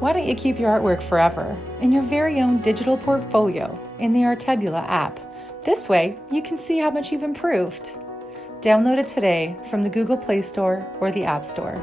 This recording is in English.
Why don't you keep your artwork forever in your very own digital portfolio in the Artebula app? This way, you can see how much you've improved. Download it today from the Google Play Store or the App Store.